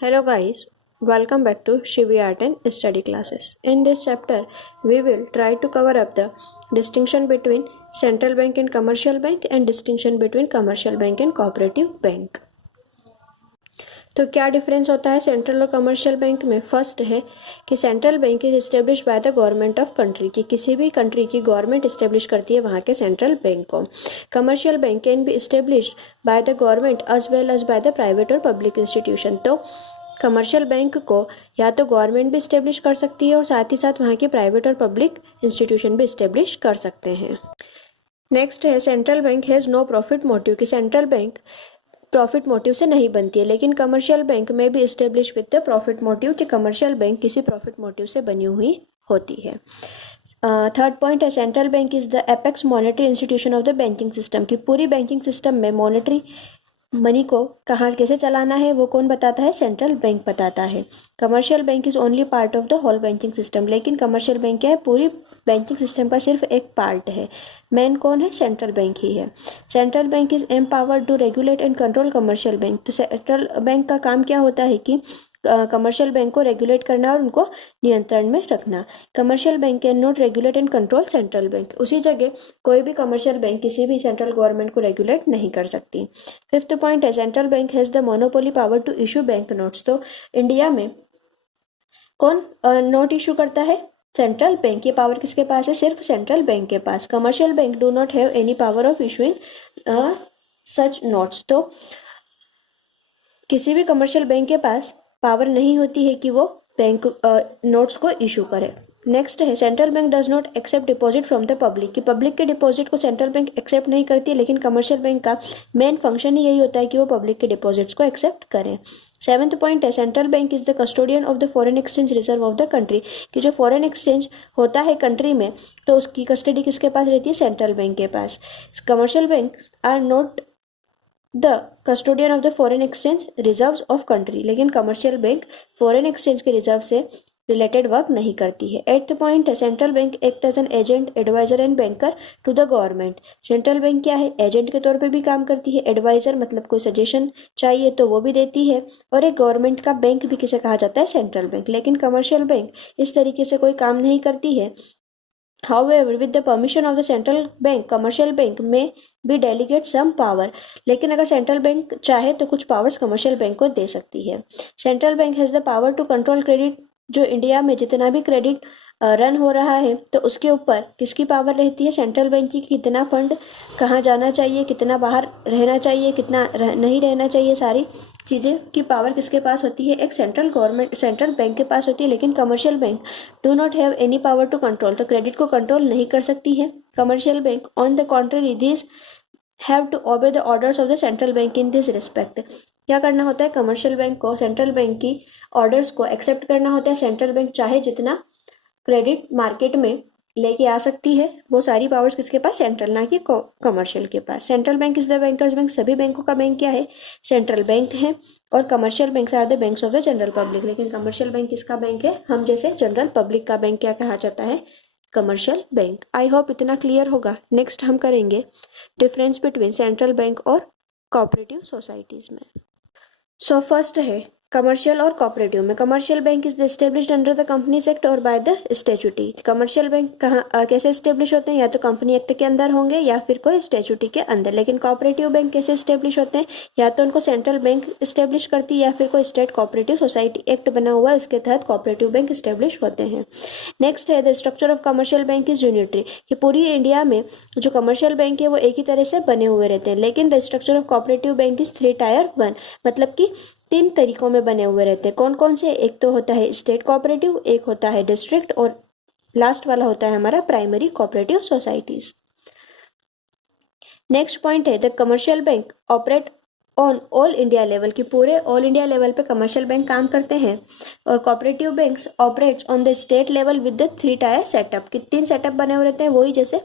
Hello guys, welcome back to Shivi Art and Study Classes. In this chapter, we will try to cover up the distinction between central bank and commercial bank and distinction between commercial bank and cooperative bank. तो क्या difference होता है central और commercial bank में? First है कि central bank is establish by the government of country, कि किसी भी कंट्री की गवर्नमेंट एस्टेब्लिश करती है वहाँ के सेंट्रल बैंक को. Commercial bank can be establish by the government as well as by the private और पब्लिक इंस्टीट्यूशन. तो कमर्शियल बैंक को या तो गवर्नमेंट भी इस्टेब्लिश कर सकती है और साथ ही साथ वहाँ के प्राइवेट और पब्लिक इंस्टीट्यूशन भी इस्टेब्लिश कर सकते हैं. नेक्स्ट है central bank has no profit motive, कि सेंट्रल बैंक प्रॉफिट मोटिव से नहीं बनती है, लेकिन कमर्शियल बैंक में भी establish with the profit motive, कि कमर्शियल बैंक किसी प्रॉफिट मोटिव से बनी हुई होती है. थर्ड पॉइंट है central bank is the apex monetary institution of the banking system, की पूरी बैंकिंग सिस्टम में मॉनेटरी मनी को कहाँ कैसे चलाना है वो कौन बताता है? सेंट्रल बैंक बताता है. Commercial bank is only part of the whole banking system, लेकिन कमर्शियल बैंक क्या है? पूरी बैंकिंग सिस्टम का सिर्फ एक पार्ट है. मेन कौन है? सेंट्रल बैंक ही है. Central bank is empowered to regulate and control commercial bank, तो सेंट्रल बैंक का काम क्या होता है कि कमर्शियल बैंक को रेगुलेट करना और उनको नियंत्रण में रखना. Commercial bank can not regulate and control central bank, उसी जगह कोई भी कमर्शियल बैंक किसी भी सेंट्रल गवर्नमेंट को रेगुलेट नहीं कर सकती. फिफ्थ पॉइंट है central bank has the monopoly power to issue bank notes, तो इंडिया में कौन नोट इशू करता है? Central bank. ये पावर किसके पास है? सिर्फ सेंट्रल बैंक के पास. Commercial bank do not have any power of issuing such notes, तो किसी भी कमर्शियल बैंक के पास पावर नहीं होती है कि वो बैंक नोट्स को इशू करे. नेक्स्ट है central bank does not accept deposit from the public, कि पब्लिक के डिपॉजिट को सेंट्रल बैंक एक्सेप्ट नहीं करती है, लेकिन कमर्शियल बैंक का मेन फंक्शन ही यही होता है कि वो पब्लिक के डिपॉजिट्स को एक्सेप्ट करें. सेवन्थ पॉइंट है central bank is the custodian of the foreign exchange reserve of the country, कि जो फॉरेन एक्सचेंज होता है कंट्री में तो उसकी कस्टडी किसके पास रहती है? सेंट्रल बैंक के पास. Commercial bank are not the custodian of the foreign exchange reserves of country, लेकिन कमर्शियल बैंक फॉरेन एक्सचेंज के रिजर्व से रिलेटेड वर्क नहीं करती है. एट्थ पॉइंट है central bank act as an agent, adviser and banker to the government. Central bank क्या है? Agent के तौर पे भी काम करती है. एडवाइजर मतलब कोई सजेशन चाहिए तो वो भी देती है, और एक गवर्नमेंट का बैंक भी किसे कहा जाता है? Central bank. लेकिन कमर्शियल बैंक इस तरीके से कोई काम नहीं करती है. However, with the permission of the central bank, commercial bank may be delegate some power. लेकिन अगर सेंट्रल बैंक चाहे तो कुछ पावर्स कमर्शियल बैंक को दे सकती है. Central bank has the power to control credit, जो इंडिया में जितना भी क्रेडिट रन हो रहा है तो उसके ऊपर किसकी पावर रहती है? सेंट्रल बैंक की. कितना फंड कहाँ जाना चाहिए, कितना बाहर रहना चाहिए, कितना नहीं रहना चाहिए, सारी चीज़ें की पावर किसके पास होती है? एक सेंट्रल बैंक के पास होती है. लेकिन commercial bank do not have any power to control, तो क्रेडिट को कंट्रोल नहीं कर सकती है commercial bank. On the contrary these have to obey the orders of the central bank in this respect. क्या करना होता है? कमर्शियल बैंक को सेंट्रल बैंक की ऑर्डर्स को एक्सेप्ट करना होता है. सेंट्रल बैंक चाहे जितना क्रेडिट मार्केट में लेके आ सकती है, वो सारी पावर्स किसके पास? सेंट्रल, ना कि कमर्शियल के पास. Central bank is the banker's bank, सभी बैंकों का बैंक क्या है? सेंट्रल बैंक है. और commercial banks are the banks of the general public, लेकिन कमर्शियल बैंक किसका बैंक है? हम जैसे जनरल पब्लिक का बैंक क्या कहा जाता है? Commercial bank. आई होप इतना क्लियर होगा. नेक्स्ट हम करेंगे डिफरेंस बिटवीन सेंट्रल बैंक और कोऑपरेटिव सोसाइटीज़ में. सो फर्स्ट है कमर्शियल और कोऑपरेटिव में. Commercial bank is established under the companies act और बाय द स्टैट्यूटी. कमर्शियल बैंक कहाँ कैसे एस्टेब्लिश होते हैं? या तो कंपनी एक्ट के अंदर होंगे या फिर कोई स्टैट्यूटी के अंदर. लेकिन कोऑपरेटिव बैंक कैसे एस्टेब्लिश होते हैं? या तो उनको सेंट्रल बैंक एस्टेब्लिश करती है या फिर कोई स्टेट कोऑपरेटिव सोसाइटी एक्ट बना हुआ है उसके तहत कोऑपरेटिव बैंक एस्टेब्लिश होते हैं. नेक्स्ट है the structure of commercial bank is unitary, कि पूरी इंडिया में जो कमर्शियल बैंक है वो एक ही तरह से बने हुए रहते हैं. लेकिन the structure of cooperative bank is 3 tyre 1, मतलब कि 3 तरीकों में बने हुए रहते हैं. कौन कौन से? एक तो होता है स्टेट कोऑपरेटिव, एक होता है डिस्ट्रिक्ट, और लास्ट वाला होता है हमारा primary cooperative societies. Next point है the commercial bank operate on all India level, की पूरे ऑल इंडिया लेवल पे कमर्शियल बैंक काम करते हैं. और cooperative banks operates on the state level with the 3 tier setup, की 3 सेटअप बने हुए रहते हैं, वही जैसे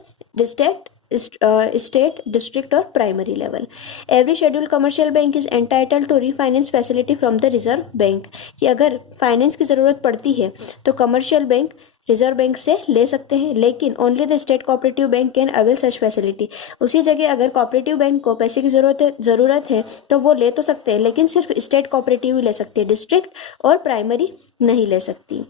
स्टेट, डिस्ट्रिक्ट और primary level. Every schedule commercial bank is entitled to refinance facility from the reserve bank, कि अगर फाइनेंस की ज़रूरत पड़ती है तो कमर्शियल बैंक रिजर्व बैंक से ले सकते हैं, लेकिन only the state cooperative bank can avail such facility. उसी जगह अगर कोऑपरेटिव बैंक को पैसे की ज़रूरत है तो वो ले तो सकते हैं, लेकिन सिर्फ स्टेट कोऑपरेटिव ही ले सकते हैं, डिस्ट्रिक्ट और प्राइमरी नहीं ले सकती।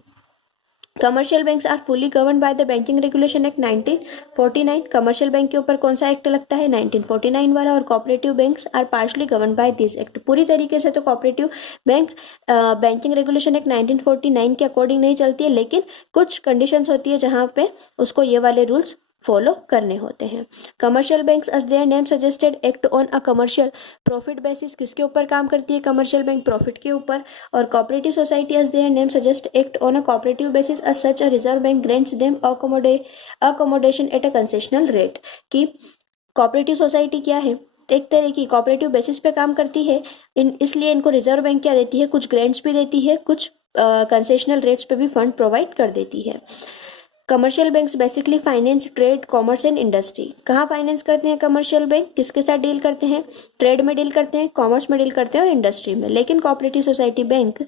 Commercial banks are fully govern by the banking regulation act 1949। Commercial bank के ऊपर कौन सा एक्ट लगता है? 1949 वाला। और cooperative banks are partially govern by this act. पूरी तरीके से तो cooperative bank banking regulation act 1949 के अकॉर्डिंग नहीं चलती है, लेकिन कुछ कंडीशंस होती है जहाँ पे उसको ये वाले रूल्स फॉलो करने होते हैं। Commercial banks as their name suggested act on a commercial profit basis. किसके ऊपर काम करती है कमर्शियल बैंक? प्रॉफिट के ऊपर। और cooperative society as their name suggest act on a cooperative basis as such a reserve bank grants them accommodation at a concessional rate. कि cooperative society क्या है? एक तरह की कोऑपरेटिव बेसिस पे काम करती है, इसलिए इनको रिजर्व बैंक क्या देती है? कुछ ग्रांट्स भी देती है, कुछ कंसेशनल रेट्स पे भी फंड प्रोवाइड कर देती है। Commercial banks basically finance trade commerce and industry. कहाँ फाइनेंस करते हैं कमर्शियल बैंक? किसके साथ डील करते हैं? ट्रेड में डील करते हैं, कॉमर्स में डील करते हैं और इंडस्ट्री में। लेकिन cooperative society bank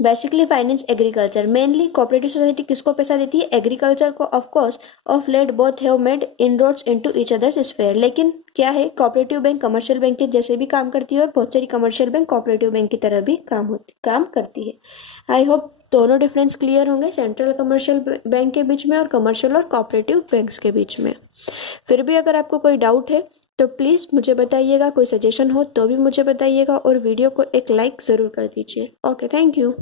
basically finance agriculture. Mainly cooperative society किसको पैसा देती है? एग्रीकल्चर को। Of course of late both have made inroads into each others sphere. लेकिन क्या है, कोऑपरेटिव बैंक कमर्शियल बैंक के जैसे भी काम करती है और बहुत सारी कमर्शियल बैंक कोऑपरेटिव बैंक की तरह भी काम करती है। आई होप दोनों डिफरेंस क्लियर होंगे सेंट्रल कमर्शियल बैंक के बीच में और कमर्शियल और कोऑपरेटिव बैंक्स के बीच में। फिर भी अगर आपको कोई डाउट है तो प्लीज़ मुझे बताइएगा, कोई सजेशन हो तो भी मुझे बताइएगा और वीडियो को एक लाइक ज़रूर कर दीजिए। Okay, thank you.